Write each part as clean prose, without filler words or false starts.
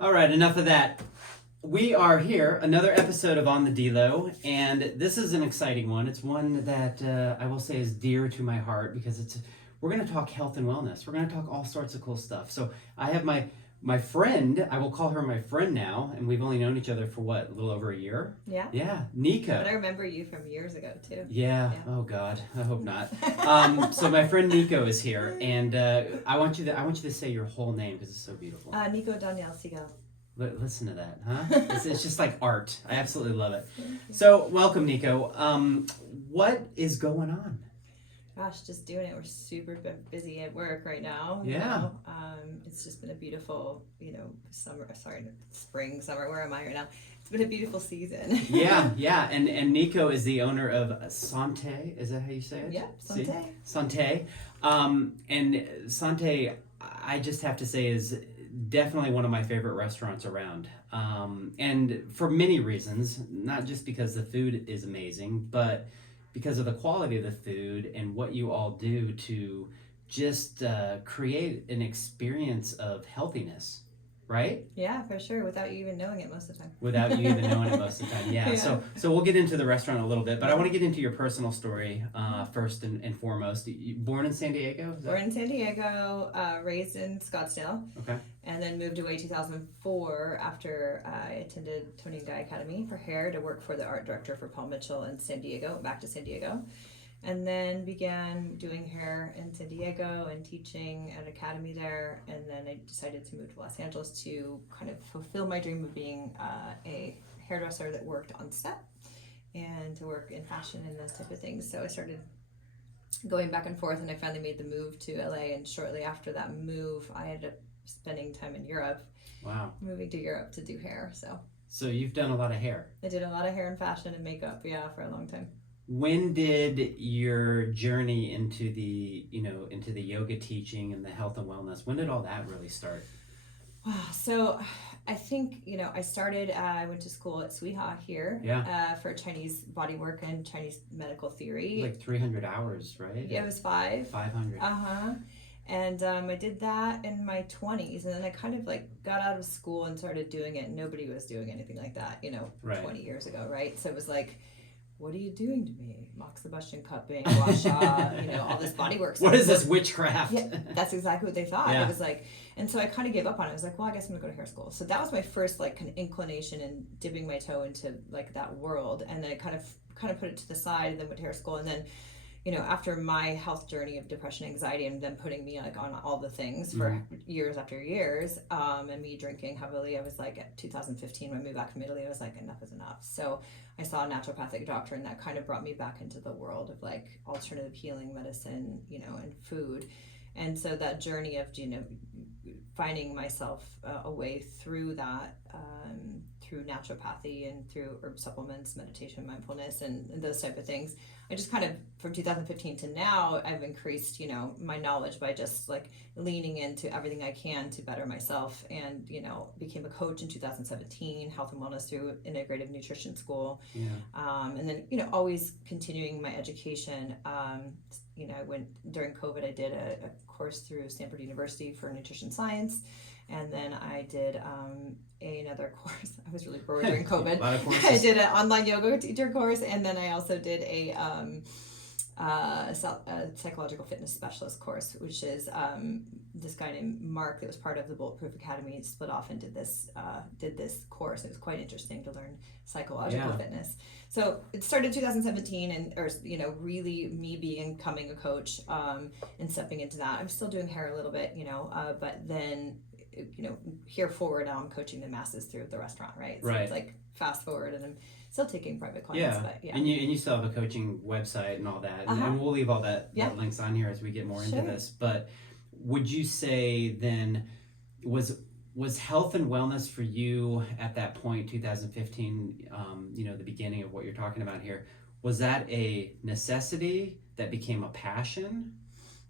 All right, enough of that. We are here, another episode of On the DELO, and this is an exciting one. It's one that I will say is dear to my heart because we're going to talk health and wellness. We're going to talk all sorts of cool stuff. So I have my friend, I will call her my friend now, and we've only known each other for what, a little over a year? Yeah. Yeah, NICO. But I remember you from years ago too. Yeah. Oh God, I hope not. So my friend NICO is here, and I want you to say your whole name because it's so beautiful. NICO Danielle Segal. Listen to that, huh? It's just like art. I absolutely love it. So, welcome, NICO. What is going on? Gosh, just doing it. We're super busy at work right now. Yeah. It's just been a beautiful, spring, summer. Where am I right now? It's been a beautiful season. Yeah. And NICO is the owner of Sante. Is that how you say it? Yeah, Sante. Sante. And Sante, I just have to say, is definitely one of my favorite restaurants around, and for many reasons, not just because the food is amazing, but because of the quality of the food and what you all do to just create an experience of healthiness, right? Yeah, for sure, without you even knowing it most of the time. Without you even knowing it most of the time, yeah. So we'll get into the restaurant a little bit, but I want to get into your personal story first and foremost. You born in San Diego? Born in San Diego, raised in Scottsdale. Okay. And then moved away 2004 after I attended Tony and Guy Academy for hair to work for the art director for Paul Mitchell in San Diego, back to San Diego. And then began doing hair in San Diego and teaching at an academy there. And then I decided to move to Los Angeles to kind of fulfill my dream of being a hairdresser that worked on set and to work in fashion and those type of things. So I started going back and forth, and I finally made the move to LA. And shortly after that move, I ended up spending time in Europe. Wow. Moving to Europe to do hair. So you've done a lot of hair. I did a lot of hair and fashion and makeup, for a long time. When did your journey into the yoga teaching and the health and wellness, when did all that really start? Wow. So I think, I started, I went to school at Suiha here for Chinese bodywork and Chinese medical theory. Like 300 hours, right? Yeah, it was 500. And I did that in my 20s, and then I kind of got out of school and started doing it. Nobody was doing anything like that, 20 years ago, right? So it was like, what are you doing to me? Moxibustion cupping, gua sha, all this bodywork stuff. What is this, witchcraft? Yeah, that's exactly what they thought. Yeah. It was like, and so I kind of gave up on it. I was like, well, I guess I'm gonna go to hair school. So that was my first kind of inclination in dipping my toe into that world. And then I kind of put it to the side and then went to hair school. And then, after my health journey of depression, anxiety, and then putting me on all the things for years after years, and me drinking heavily, I was like, at 2015, when I moved back from Italy, I was like, enough is enough. So I saw a naturopathic doctor, and that kind of brought me back into the world of alternative healing medicine, and food. And so that journey of, finding myself a way through that, through naturopathy and through herb supplements, meditation, mindfulness, and those type of things. I just kind of, from 2015 to now, I've increased, my knowledge by just leaning into everything I can to better myself, and, became a coach in 2017, health and wellness through integrative nutrition school. Yeah. And then, always continuing my education. I went during COVID, I did a course through Stanford University for nutrition science. And then I did another course. I was really bored during COVID. I did an online yoga teacher course, and then I also did a psychological fitness specialist course, which is this guy named Mark that was part of the Bulletproof Academy split off and did this course. It was quite interesting to learn psychological fitness. So it started 2017, really me becoming a coach and stepping into that. I'm still doing hair a little bit, but then here forward, now I'm coaching the masses through the restaurant, right? So it's fast forward, and I'm still taking private clients. Yeah. But And you still have a coaching website and all that, and we'll leave all that links on here as we get more into this. But would you say then was health and wellness for you at that point, 2015, the beginning of what you're talking about here, was that a necessity that became a passion?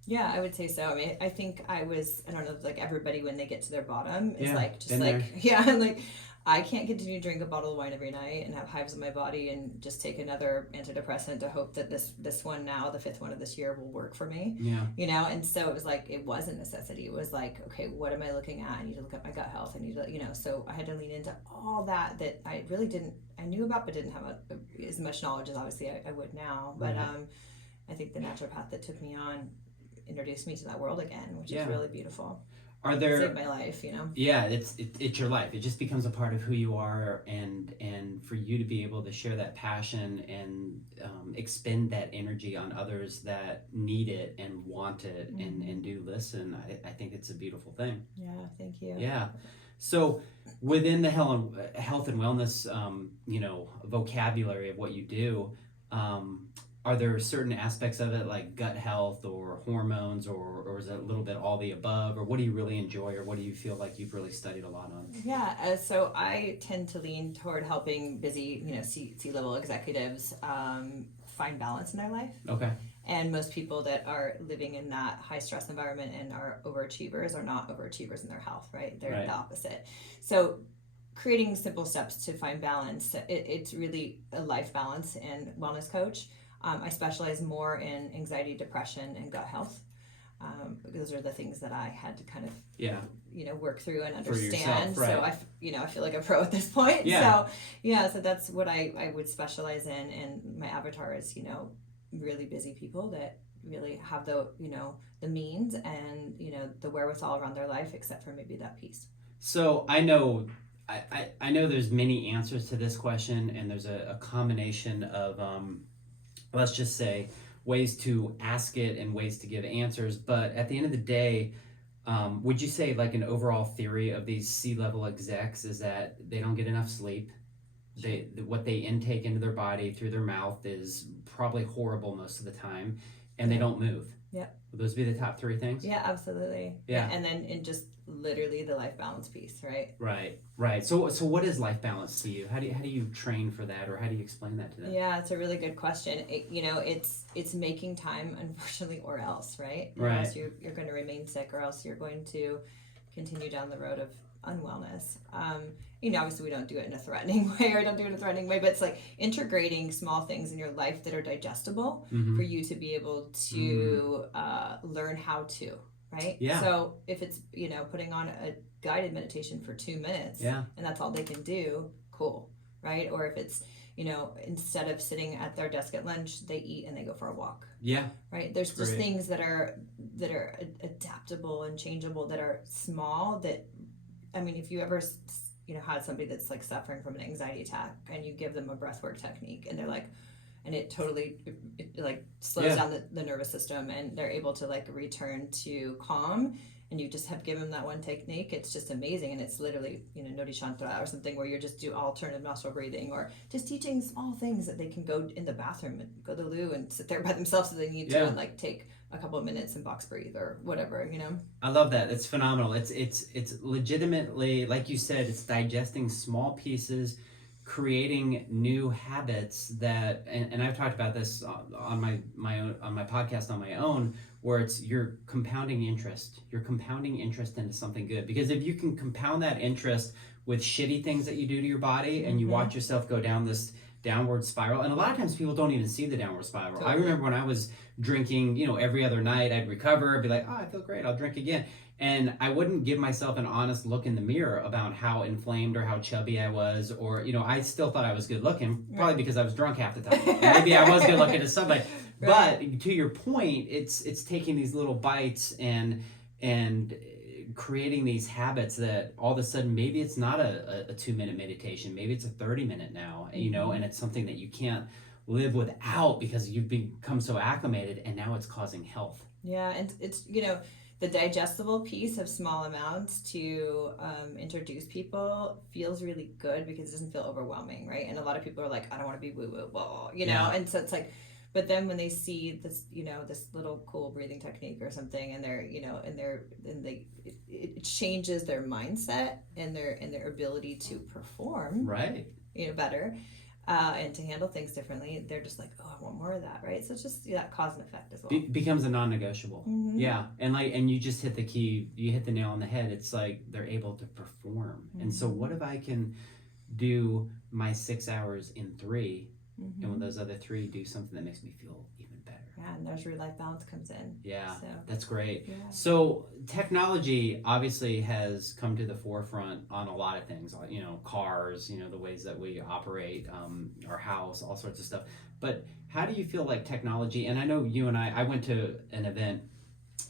Yeah, I would say so. I mean, I think I don't know, everybody when they get to their bottom is I can't continue to drink a bottle of wine every night and have hives in my body and just take another antidepressant to hope that this one now, the 5th one of this year, will work for me. Yeah. You know, and so it was like, it was a necessity. It was like, okay, what am I looking at? I need to look at my gut health. I need to, you know, so I had to lean into all that I really didn't, I knew about, but didn't have as much knowledge as obviously I would now. But I think the naturopath that took me on introduced me to that world again, which is really beautiful. Are there, saved my life, you know? Yeah, it's your life. It just becomes a part of who you are, and for you to be able to share that passion and expend that energy on others that need it and want it and do listen, I think it's a beautiful thing. Yeah, thank you. Yeah. So within the health and wellness, you know, vocabulary of what you do, are there certain aspects of it like gut health or hormones, or is it a little bit all the above, or what do you really enjoy, or what do you feel like you've really studied a lot on? Yeah, so I tend to lean toward helping busy, you know, C-level executives find balance in their life. Okay. And most people that are living in that high stress environment and are overachievers are not overachievers in their health, right? They're the opposite. So creating simple steps to find balance, it's really a life balance and wellness coach. I specialize more in anxiety, depression, and gut health. Those are the things that I had to kind of, you know, work through and understand. For yourself, right. So I feel like a pro at this point. Yeah. So that's what I would specialize in. And my avatar is, you know, really busy people that really have the, you know, the means and, you know, the wherewithal around their life, except for maybe that piece. So I know there's many answers to this question, and there's a combination of let's just say ways to ask it and ways to give answers, but at the end of the day, would you say like an overall theory of these C-level execs is that they don't get enough sleep? What they intake into their body through their mouth is probably horrible most of the time, and they don't move. Yeah. Would those be the top 3 things? Yeah, absolutely. Yeah. And then in just literally the life balance piece, right? Right. So what is life balance to you? How do you train for that, or how do you explain that to them? Yeah, it's a really good question. You know, it's making time, unfortunately, or else, right? Or Right. else you're going to remain sick, or else you're going to continue down the road of unwellness. You know, obviously we don't do it in a threatening way, or don't do it in a threatening way, but it's like integrating small things in your life that are digestible for you to be able to learn how to, right? Yeah. So if it's, you know, putting on a guided meditation for 2 minutes and that's all they can do, cool, right? Or if it's, you know, instead of sitting at their desk at lunch, they eat and they go for a walk. Yeah. Right. There's just things that are adaptable and changeable, that are small, that, I mean, if you ever, you know, had somebody that's like suffering from an anxiety attack and you give them a breathwork technique and they're like, and it totally like slows down the nervous system and they're able to like return to calm, and you just have given them that one technique, it's just amazing. And it's literally, you know, Nodi Chantra or something where you're just do alternative nostril breathing, or just teaching small things that they can go in the bathroom and go to the loo and sit there by themselves if they need to, and like take a couple of minutes and box breathe or whatever, you know. I love that. It's phenomenal. It's legitimately, like you said, it's digesting small pieces, creating new habits that, and I've talked about this on my own, on my podcast on my own, where it's you're compounding interest into something good. Because if you can compound that interest with shitty things that you do to your body, and you watch yourself go down this downward spiral, and a lot of times people don't even see the downward spiral. Totally. I remember when I was drinking, you know, every other night, I'd recover, I'd be like, oh, I feel great, I'll drink again. And I wouldn't give myself an honest look in the mirror about how inflamed or how chubby I was, or, you know, I still thought I was good looking, probably because I was drunk half the time. Maybe I was good looking to somebody. But to your point, it's taking these little bites and creating these habits that all of a sudden, maybe it's not a 2-minute meditation, maybe it's a 30-minute now, you know, and it's something that you can't live without because you've become so acclimated, and now it's causing health. Yeah, and it's, you know, the digestible piece of small amounts to introduce people feels really good because it doesn't feel overwhelming, right? And a lot of people are like, I don't want to be woo-woo, you know, and so it's like, but then when they see this, you know, this little cool breathing technique or something, and they're, you know, it changes their mindset and their ability to perform, right, you know, better, and to handle things differently. They're just like, oh, I want more of that, right? So it's just that cause and effect as well. Becomes a non-negotiable. Yeah, and you just hit the key. You hit the nail on the head. It's like they're able to perform. And so what if I can do my 6 hours in 3, Mm-hmm. and with those other 3, do something that makes me feel even better. Yeah, and there's where life balance comes in. Yeah, So, that's great. yeah. So technology obviously has come to the forefront on a lot of things, cars, the ways that we operate, our house, all sorts of stuff. But how do you feel like technology, and I know you and I went to an event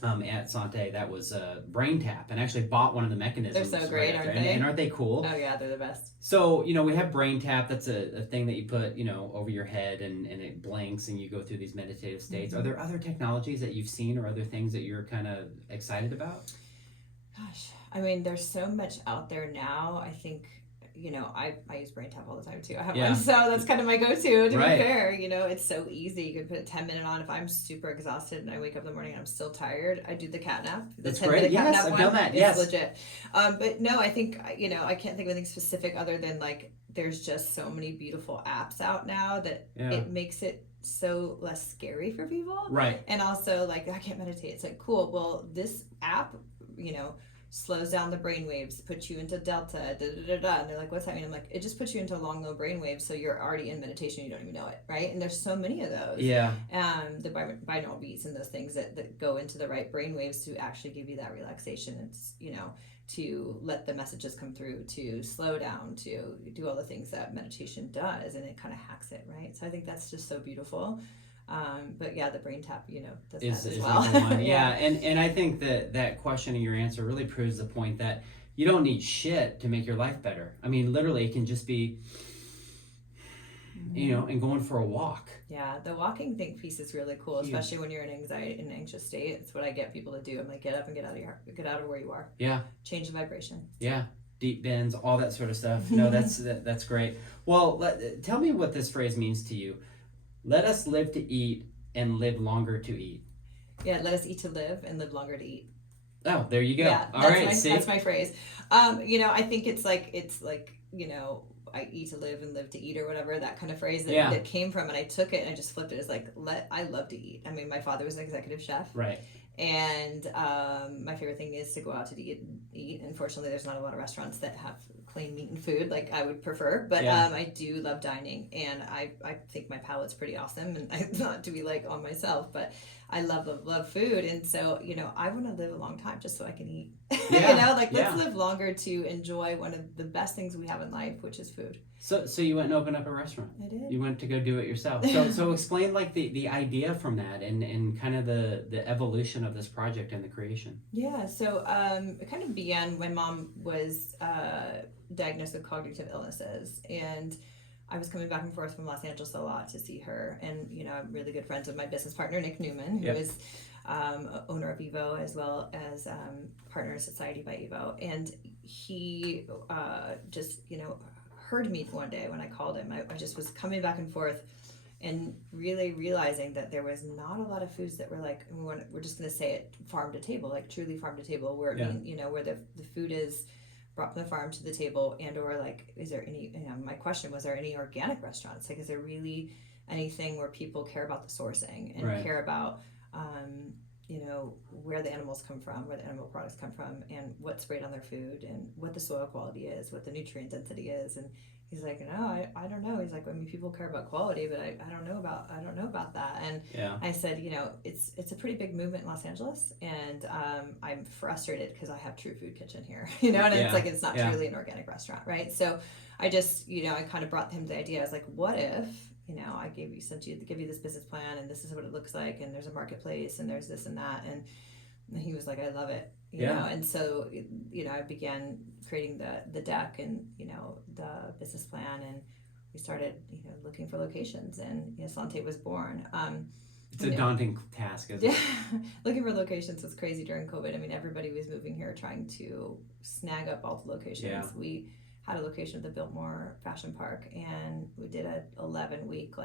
at Sante that was a brain tap, and actually bought one of the mechanisms. They're so great, right aren't they? And aren't they cool? Oh yeah, they're the best. So, we have brain tap. That's a thing that you put, over your head, and it blinks and you go through these meditative states. Mm-hmm. Are there other technologies that you've seen or other things that you're kind of excited about? Gosh, I mean, there's so much out there now. I think, I use brain tap all the time too. I have one, so that's kind of my go-to, to Right. be fair. It's so easy. You can put a 10-minute on. If I'm super exhausted and I wake up in the morning and I'm still tired, I do the cat nap. That's great. Yes, I've done that. Yes. It's legit. But no, I think, I can't think of anything specific other than like, there's just so many beautiful apps out now that it makes it so less scary for people. Right. And also, like, I can't meditate. It's like, cool. Well, this app, slows down the brain waves, puts you into delta, and they're like, what's happening? I'm like, it just puts you into long, low brain waves, so you're already in meditation, you don't even know it, right? And there's so many of those. Yeah. The binaural beats and those things that go into the right brain waves to actually give you that relaxation and, to let the messages come through, to slow down, to do all the things that meditation does, and it kind of hacks it, right? So I think that's just so beautiful. But yeah, the brain tap, does is that as well. One. Yeah. And I think that question and your answer really proves the point that you don't need shit to make your life better. I mean, literally, it can just be, and going for a walk. Yeah, the walking piece is really cool, especially when you're in an anxious state. It's what I get people to do. I'm like, get up and get out of where you are. Yeah. Change the vibration. Yeah. Deep bends, all that sort of stuff. No, that's great. Well, tell me what this phrase means to you. Let us live to eat and live longer to eat. Yeah, let us eat to live and live longer to eat. Oh, there you go. Yeah, all right, that's my phrase. I think it's like I eat to live and live to eat, or whatever, that kind of phrase that came from, and I took it and I just flipped it as like, I love to eat. I mean, my father was an executive chef. Right. And my favorite thing is to go out to eat. Unfortunately, there's not a lot of restaurants that have clean meat and food like I would prefer, but I do love dining, and I think my palate's pretty awesome, and I'm not to be like on myself, but I love food, and so I want to live a long time just so I can eat. Let's live longer to enjoy one of the best things we have in life, which is food. So you went and opened up a restaurant. I did. You went to go do it yourself. So explain like the idea from that and kind of the evolution of this project and the creation. Yeah, so it kind of began when Mom was diagnosed with cognitive illnesses, and I was coming back and forth from Los Angeles a lot to see her, and I'm really good friends with my business partner Nick Newman, who is owner of Evo, as well as partner of Society by Evo, and he just heard me one day when I called him. I just was coming back and forth and really realizing that there was not a lot of foods that were like, we're just going to say it, farm to table, like truly farm to table, where where the food is brought from the farm to the table, and or like, is there any, my question was, there any organic restaurants? Like, is there really anything where people care about the sourcing and care about where the animals come from, where the animal products come from, and what's sprayed on their food, and what the soil quality is, what the nutrient density is? And he's like, no, I don't know. He's like, I mean, people care about quality, but I don't know about that. And I said, it's a pretty big movement in Los Angeles, and I'm frustrated because I have True Food Kitchen here, and it's like, it's not truly an organic restaurant, right? So I just, I kind of brought him the idea. I was like, what if, I give you this business plan, and this is what it looks like, and there's a marketplace, and there's this and that, and he was like, I love it, you know. And so I began creating the deck and the business plan, and we started looking for locations, and Sante was born. It's a daunting task, isn't it? Looking for locations was crazy during COVID. I mean, everybody was moving here trying to snag up all the locations. We had a location at the Biltmore Fashion Park, and we did a 11-week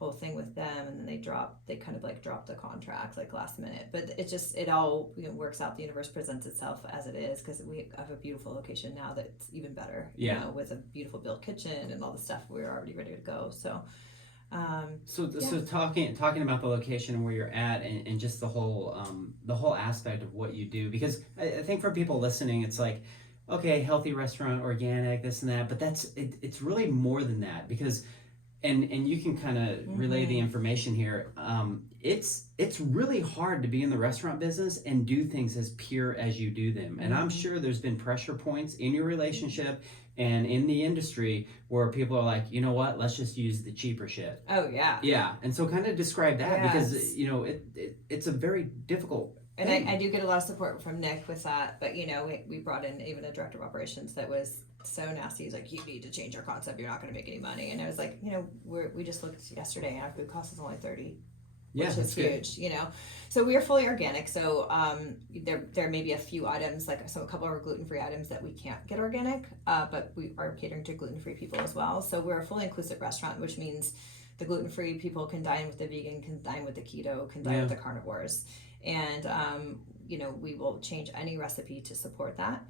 whole thing with them, and then they dropped the contract last minute. But it all works out. The universe presents itself as it is, because we have a beautiful location now that's even better. With a beautiful built kitchen and all the stuff. We're already ready to go. So talking about the location and where you're at, and just the whole aspect of what you do, because I think for people listening, it's like, okay, healthy restaurant, organic, this and that, but it's really more than that because and you can kind of relay the information here. It's really hard to be in the restaurant business and do things as pure as you do them. And I'm sure there's been pressure points in your relationship and in the industry where people are like, you know what, let's just use the cheaper shit. Oh yeah. Yeah, and so kind of describe that Yes. because it's a very difficult. And I do get a lot of support from Nick with that, but we brought in even a director of operations that was so nasty. He's like, you need to change your concept. You're not going to make any money. And I was like, we just looked yesterday and our food cost is only $30, which is huge, So we are fully organic. So there may be a few items, like a couple of our gluten-free items that we can't get organic, but we are catering to gluten-free people as well. So we're a fully inclusive restaurant, which means the gluten-free people can dine with the vegan, can dine with the keto, can dine with the carnivores. And, we will change any recipe to support that.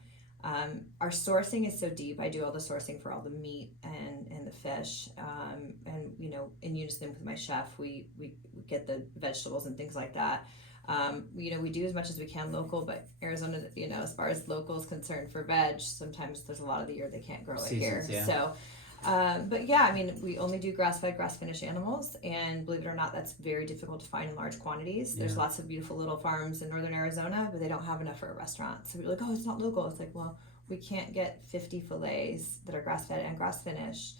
Our sourcing is so deep. I do all the sourcing for all the meat and the fish. And, in unison with my chef, we get the vegetables and things like that. We do as much as we can local, but Arizona, as far as local is concerned for veg, sometimes there's a lot of the year they can't grow it here. Yeah. So, but yeah, we only do grass-fed, grass-finished animals, and believe it or not, that's very difficult to find in large quantities. There's lots of beautiful little farms in northern Arizona, but they don't have enough for a restaurant. So we're like, oh, it's not local. It's like, well, we can't get 50 fillets that are grass-fed and grass-finished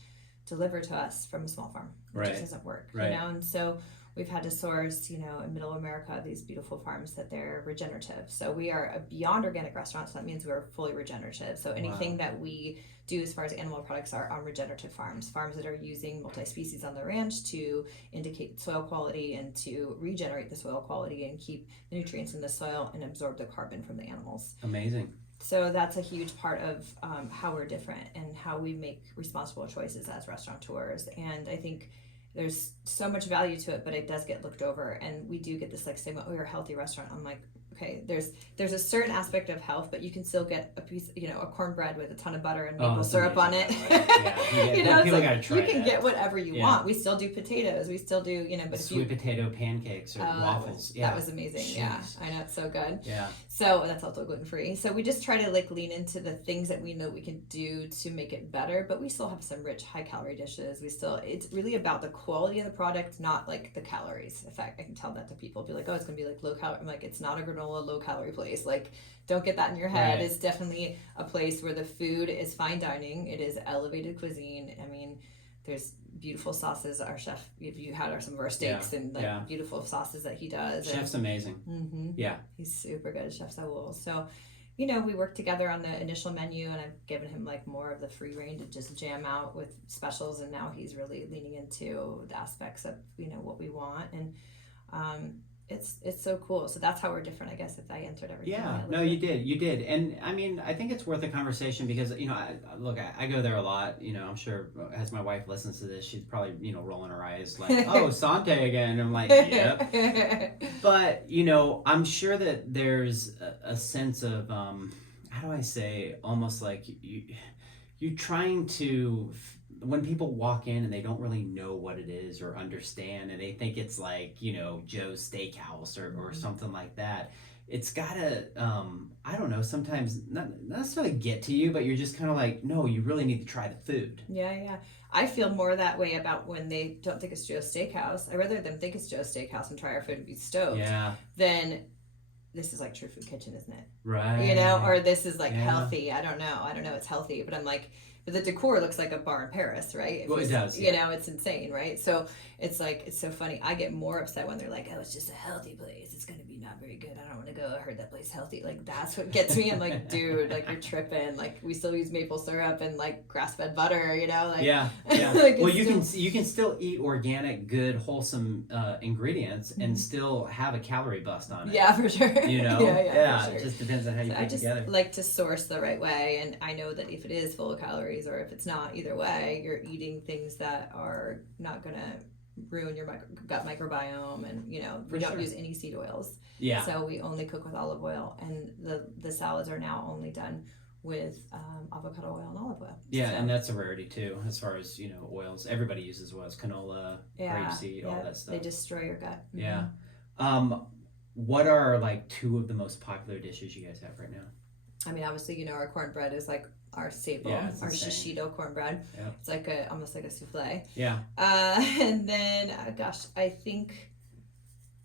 delivered to us from a small farm. It just doesn't work, and so we've had to source, in middle America, these beautiful farms that they're regenerative. So we are a beyond organic restaurant, so that means we're fully regenerative. So anything that we do as far as animal products are on regenerative farms that are using multi-species on the ranch to indicate soil quality and to regenerate the soil quality and keep the nutrients in the soil and absorb the carbon from the animals. Amazing. So that's a huge part of how we're different and how we make responsible choices as restaurateurs. And I think there's so much value to it, but it does get looked over, and we do get this stigma, oh, you're a healthy restaurant. I'm like, okay, there's a certain aspect of health, but you can still get a piece, a cornbread with a ton of butter and maple syrup on it. You can get whatever you want. We still do potatoes. We still do, but sweet potato pancakes or waffles. That was amazing. Jeez. Yeah, I know, it's so good. Yeah. So that's also gluten-free. So we just try to lean into the things that we know we can do to make it better, but we still have some rich, high-calorie dishes. It's really about the quality of the product, not like the calories. In fact, I can tell that to people. Be like, oh, it's gonna be like low calorie. I'm like, it's not a granola low calorie place. Like, don't get that in your head. It's definitely a place where the food is fine dining. It is elevated cuisine. There's beautiful sauces. Our chef, if you had some of our steaks and beautiful sauces that he does. Chef's amazing. Mm-hmm. Yeah, he's super good, Chef Saul. So, we work together on the initial menu, and I've given him more of the free reign to just jam out with specials, and now he's really leaning into the aspects of what we want, and it's so cool. So that's how we're different, I guess, if I answered everything. Yeah, no, you did. And I think it's worth a conversation because, I go there a lot, I'm sure as my wife listens to this, she's probably, rolling her eyes like, oh, Sante again. And I'm like, yep. But, I'm sure that there's a sense of, how do I say, almost like you trying to, when people walk in and they don't really know what it is or understand, and they think it's like, Joe's Steakhouse or something like that, it's gotta, I don't know, sometimes not necessarily get to you, but you're just kind of like, no, you really need to try the food. Yeah. I feel more that way about when they don't think it's Joe's Steakhouse. I'd rather them think it's Joe's Steakhouse and try our food and be stoked than this is like True Food Kitchen, isn't it? Right. Or this is healthy. I don't know. It's healthy, but I'm like, but the decor looks like a bar in Paris, right? Well, it does. It's insane, right? So it's so funny. I get more upset when they're like, oh, it's just a healthy place. It's going to be not very good. I don't want to go. I heard that place healthy. Like, that's what gets me. I'm like, dude, you're tripping. We still use maple syrup and grass-fed butter, Yeah. Well, you can still eat organic, good, wholesome ingredients and still have a calorie bust on it. Yeah, for sure. Yeah, for sure. It just depends on how you put it together. I just like to source the right way, and I know that if it is full of calories or if it's not, either way, you're eating things that are not going to ruin your gut microbiome, and we don't use any seed oils. Yeah. So we only cook with olive oil, and the salads are now only done with avocado oil and olive oil. Yeah, and that's a rarity too, as far as oils. Everybody uses oils, canola, grapeseed, all that stuff. They destroy your gut. Mm-hmm. Yeah. What are two of the most popular dishes you guys have right now? I mean, obviously, you know, our cornbread is like our staple, it's our insane. shishito cornbread. Yeah. It's like almost like a souffle. Yeah. And then, gosh, I think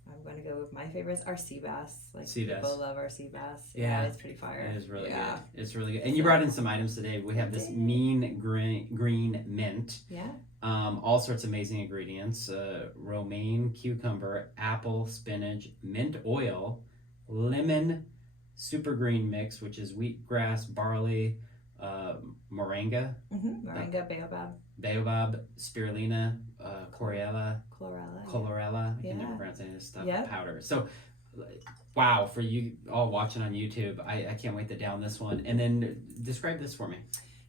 I'm going to go with my favorites, our sea bass. Like, Sea bass. people love our sea bass. Yeah. It's pretty fire. It is really Yeah. good. It's really good. And you brought in some items today. We have this mean green mint. Yeah. All sorts of amazing ingredients: romaine, cucumber, apple, spinach, mint oil, lemon, super green mix, which is wheatgrass, barley, moringa, Moringa, baobab, spirulina, chlorella, chlorella. I can never Yeah. pronounce any of this stuff. Yeah. Powder. So, wow, for you all watching on YouTube, I can't wait to down this one. And then describe this for me.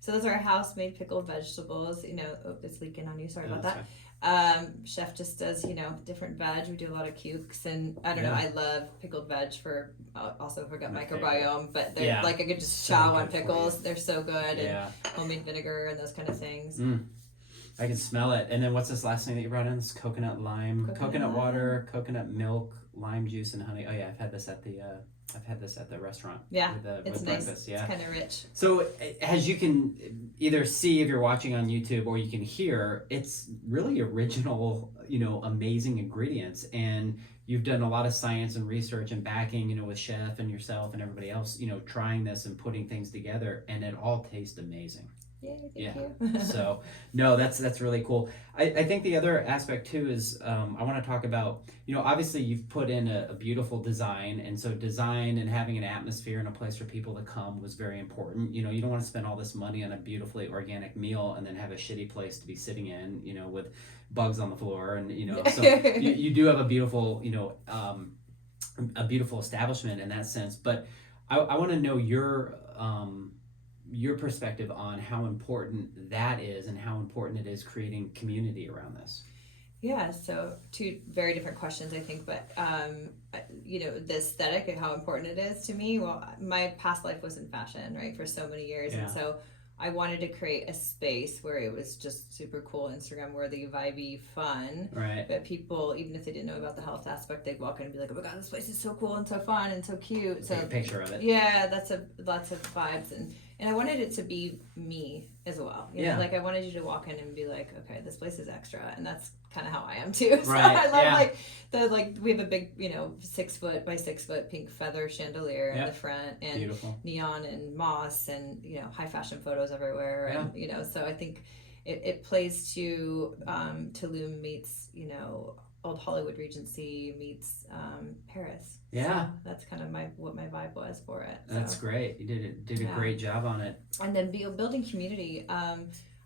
So those are our house-made pickled vegetables. You know, it's leaking on you. Sorry about that. Fine. Chef just does, you know, different veg. We do a lot of cukes, and I don't know. I love pickled veg for also for gut microbiome. But they're like I could just chow on pickles. They're so good, and homemade vinegar and those kind of things. I can smell it. And then what's this last thing that you brought in? This coconut lime, coconut water, coconut milk, lime juice, and honey. Oh yeah, I've had this at the restaurant. Yeah, with it's nice. breakfast. Yeah, it's kind of rich. So as you can either see if you're watching on YouTube, or you can hear, it's really original, you know, amazing ingredients. And you've done a lot of science and research and backing, you know, with chef and yourself and everybody else, you know, trying this and putting things together, and it all tastes amazing. Thank you. So no, that's really cool. I think the other aspect too is I want to talk about, you know, obviously you've put in a beautiful design, and so design and having an atmosphere and a place for people to come was very important. You know, you don't want to spend all this money on a beautifully organic meal and then have a shitty place to be sitting in, you know, with bugs on the floor, and you know, so you do have a beautiful, you know, a beautiful establishment in that sense. But I want to know your perspective on how important that is, and how important it is creating community around this. Yeah, so two very different questions, I think, but you know, the aesthetic and how important it is to me. Well, my past life was in fashion, right, for so many years, and so I wanted to create a space where it was just super cool, Instagram worthy, vibey, fun. Right. But people, even if they didn't know about the health aspect, they'd walk in and be like, "Oh my god, this place is so cool and so fun and so cute." So take a picture of it. Yeah, that's lots of vibes, and I wanted it to be me as well. You know, like I wanted you to walk in and be like, okay, this place is extra, and that's kind of how I am too. So I love we have a big, you know, 6 foot by 6 foot pink feather chandelier in the front, and beautiful neon and moss, and you know, high fashion photos everywhere, and you know, so I think it plays to Tulum meets, you know, old Hollywood Regency meets Paris. Yeah, so that's kind of what my vibe was for it. So. That's great. You did a great job on it. And then building community.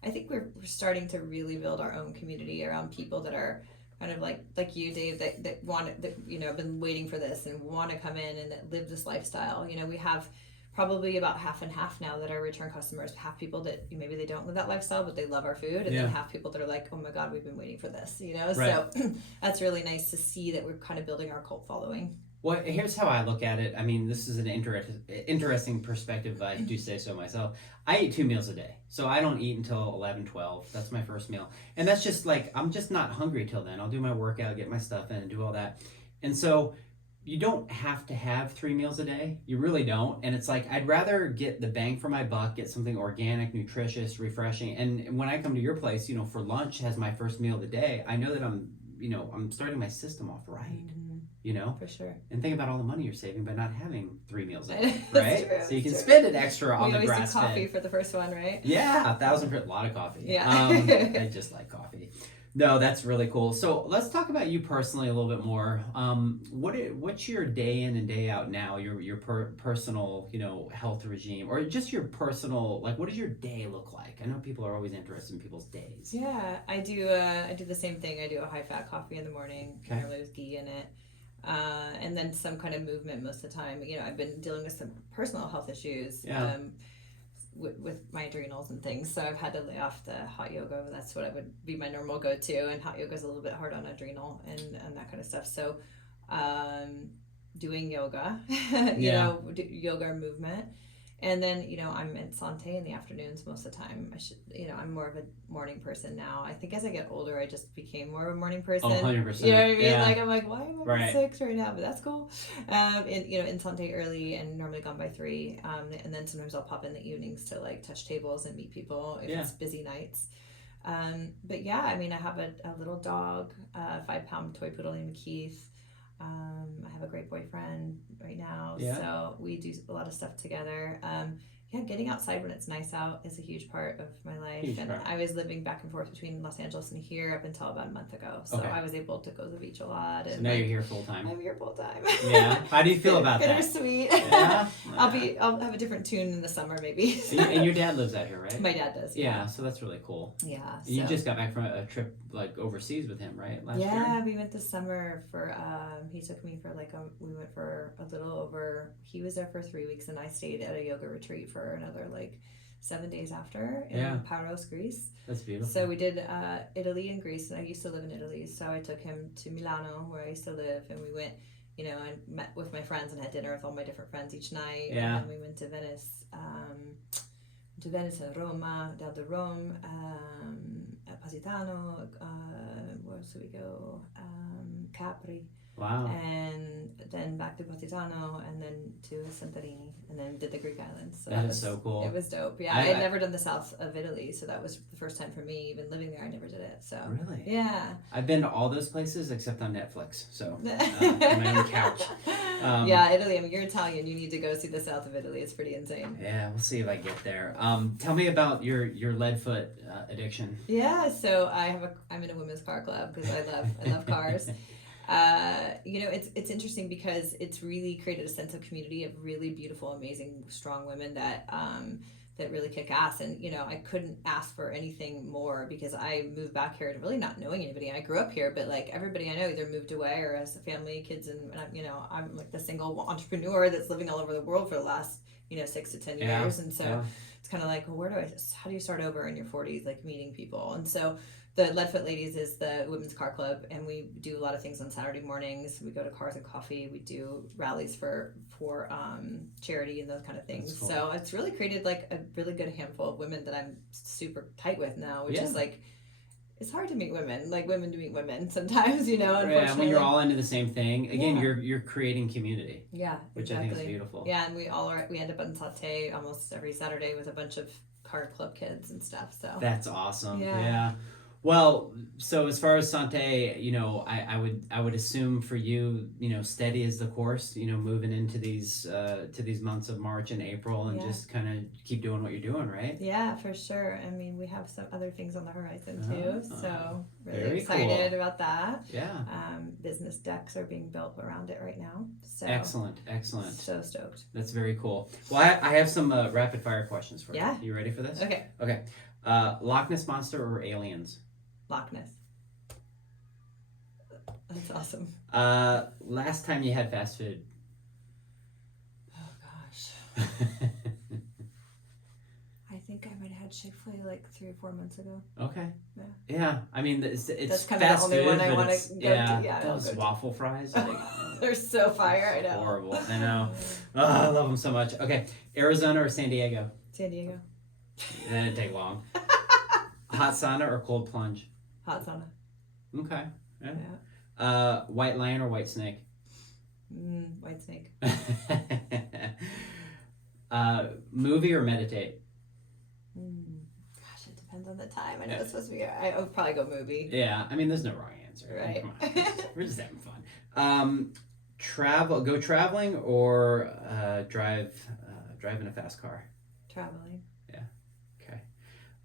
I think we're starting to really build our own community around people that are kind of like you, Dave, that want that, you know, have been waiting for this and want to come in and that live this lifestyle. You know, we have probably about half and half now that are return customers. Half people that maybe they don't live that lifestyle, but they love our food, and then half people that are like, oh my god, we've been waiting for this. You know, so that's really nice to see that we're kind of building our cult following. Well, here's how I look at it. I mean, this is an interesting perspective, if I do say so myself. I eat 2 meals a day. So I don't eat until 11, 12. That's my first meal. And that's just like, I'm just not hungry till then. I'll do my workout, get my stuff in, and do all that. And so you don't have to have 3 meals a day. You really don't. And it's like, I'd rather get the bang for my buck, get something organic, nutritious, refreshing. And when I come to your place, you know, for lunch as my first meal of the day, I know that I'm starting my system off right. Mm-hmm. You know, for sure. And think about all the money you're saving by not having 3 meals a day, right? True, so you can spend it extra on the grass fed. Coffee for the first one, right? Yeah, a lot of coffee. Yeah, I just like coffee. No, that's really cool. So let's talk about you personally a little bit more. What's your day in and day out now? Your personal, you know, health regime, or just your personal, like, what does your day look like? I know people are always interested in people's days. Yeah, I do the same thing. I do a high fat coffee in the morning, generally with ghee in it. And then some kind of movement most of the time. You know, I've been dealing with some personal health issues with my adrenals and things, so I've had to lay off the hot yoga. That's what I would be my normal go-to, and hot yoga is a little bit hard on adrenal and that kind of stuff. So doing yoga, you know, yoga movement. And then, I'm at Sante in the afternoons most of the time. I'm more of a morning person now. I think as I get older, I just became more of a morning person. Oh, 100%. You know what I mean? Yeah. Like, I'm like, why am I Right. 6 right now? But that's cool. In Sante early and normally gone by 3. And then sometimes I'll pop in the evenings to like touch tables and meet people if it's busy nights. But yeah, I mean, I have a little dog, a 5-pound toy poodle named Keith. I have a great boyfriend right now, so we do a lot of stuff together. Getting outside when it's nice out is a huge part of my life. I was living back and forth between Los Angeles and here up until about a month ago, so I was able to go to the beach a lot. And so now you're here full time. I'm here full time. Yeah. How do you feel about that? Bittersweet. Yeah. I'll have a different tune in the summer maybe. And your dad lives out here, right? My dad does. Yeah, so that's really cool. Yeah. And you just got back from a trip like overseas with him, right? Last year? We went this summer for he took me for we went for a little over, he was there for 3 weeks and I stayed at a yoga retreat for another 7 days after in Paros, Greece. That's beautiful. So we did Italy and Greece, and I used to live in Italy, so I took him to Milano where I used to live, and we went, I met with my friends and had dinner with all my different friends each night. Yeah. And then we went to Venice, and Roma, down to Rome, Positano, where else did we go? Capri. Wow. And then back to Positano, and then to Santorini, and then did the Greek islands. So that is so cool. It was dope. Yeah, I had never done the south of Italy, so that was the first time for me. Even living there, I never did it. So really, yeah, I've been to all those places except on Netflix. So on my own couch. Yeah, Italy. I mean, you're Italian. You need to go see the south of Italy. It's pretty insane. Yeah, we'll see if I get there. Tell me about your lead foot addiction. Yeah, so I'm in a women's car club because I love cars. It's interesting because it's really created a sense of community of really beautiful, amazing, strong women that really kick ass. And I couldn't ask for anything more because I moved back here really not knowing anybody. I grew up here, but everybody I know either moved away or has a family, kids, and I'm like the single entrepreneur that's living all over the world for the last 6 to 10 years. And so it's kind of like, well, how do you start over in your 40s, meeting people? And so the Leadfoot Ladies is the women's car club, and we do a lot of things on Saturday mornings. We go to Cars and Coffee. We do rallies for charity and those kind of things. Cool. So it's really created a really good handful of women that I'm super tight with now, which is it's hard to meet women, women to meet women sometimes, unfortunately. Yeah, when you're all into the same thing. Again, you're creating community. Yeah, which I think is beautiful. Yeah, and we end up on Sante almost every Saturday with a bunch of car club kids and stuff. So that's awesome. Yeah. Well, so as far as Sante, I would assume for you, steady is the course, moving into these months of March and April, and just kind of keep doing what you're doing, right? Yeah, for sure. I mean, we have some other things on the horizon too, so really excited about that. Yeah. Business decks are being built around it right now. So excellent. So stoked. That's very cool. Well, I have some rapid fire questions for you. Yeah. You ready for this? Okay. Loch Ness Monster or aliens? Loch Ness. That's awesome. Last time you had fast food? Oh gosh. I think I might have had Chick-fil-A 3 or 4 months ago. Okay. Yeah. Yeah. I mean, it's that's kind fast of the only food, one I want to go to. Yeah, those waffle fries. They're so fire. I know. Horrible. I know. Oh, I love them so much. Okay. Arizona or San Diego? San Diego. That didn't take long. Hot sauna or cold plunge? Hot sauna. Okay. Yeah. White lion or white snake? White snake. Movie or meditate? Gosh, it depends on the time. I know it's supposed to be. I would probably go movie. Yeah, I mean, there's no wrong answer. Right. Come on, we're just having fun. Go traveling or drive in a fast car? Traveling. Yeah. Okay.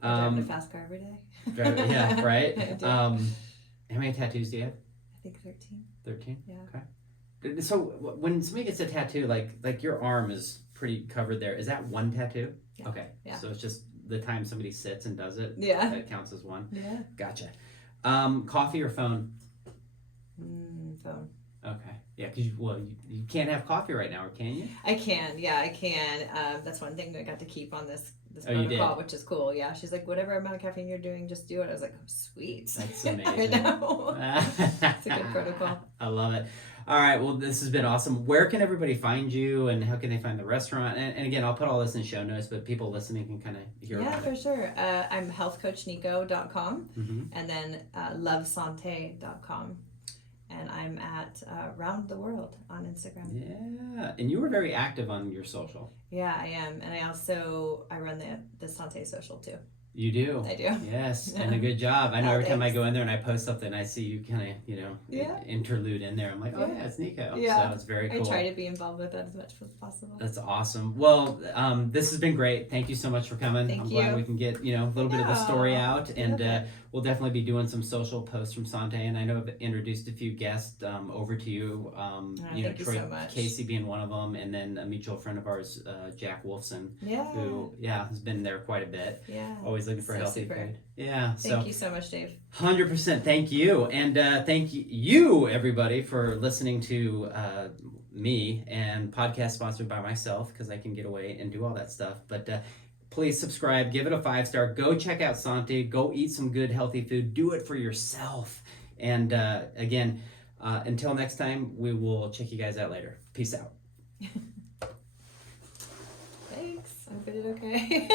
I drive in a fast car every day. Yeah, right. How many tattoos do you have? I think 13. 13? Yeah. Okay. So when somebody gets a tattoo, like your arm is pretty covered there, is that one tattoo? Yeah. Okay. Yeah. So it's just the time somebody sits and does it? Yeah. That counts as one? Yeah. Gotcha. Coffee or phone? Phone. Okay. Yeah, because you can't have coffee right now, or can you? I can. Yeah, I can. That's one thing that I got to keep on this you protocol, did? which is cool. Yeah, she's like, whatever amount of caffeine you're doing, just do it. I was like, oh, sweet. That's amazing. I know. It's a good protocol. I love it. All right. Well, this has been awesome. Where can everybody find you, and how can they find the restaurant? And again, I'll put all this in show notes, but people listening can kind of hear Yeah, about for it. sure. I'm healthcoachnico.com Mm-hmm. and then lovesante.com. And I'm at Round the World on Instagram. Yeah, and you were very active on your social. Yeah, I am. And I run the Sante social too. You do. I do. Yes, and a good job. I know every time I Thanks. go in there and I post something, I see you kind of, Yeah. interlude in there. I'm like, oh yeah, it's NICO. Yeah. So it's very cool. I try to be involved with that as much as possible. That's awesome. Well, this has been great. Thank you so much for coming. Thank I'm glad you. we can get, a little bit of the story out, and Yeah. we'll definitely be doing some social posts from Sante. And I know I've introduced a few guests over to you. Thank you Troy so much. Casey being one of them, and then a mutual friend of ours, Jack Wolfson, Yeah. who has been there quite a bit. Yeah. Always looking for So healthy super. food. Yeah. Thank you so much, Dave. 100%. Thank you. And thank you, everybody, for listening to me and podcast sponsored by myself, because I can get away and do all that stuff. But please subscribe, give it a 5-star. Go check out Sante. Go eat some good, healthy food. Do it for yourself. And again, until next time, we will check you guys out later. Peace out. Thanks. I hope you did okay.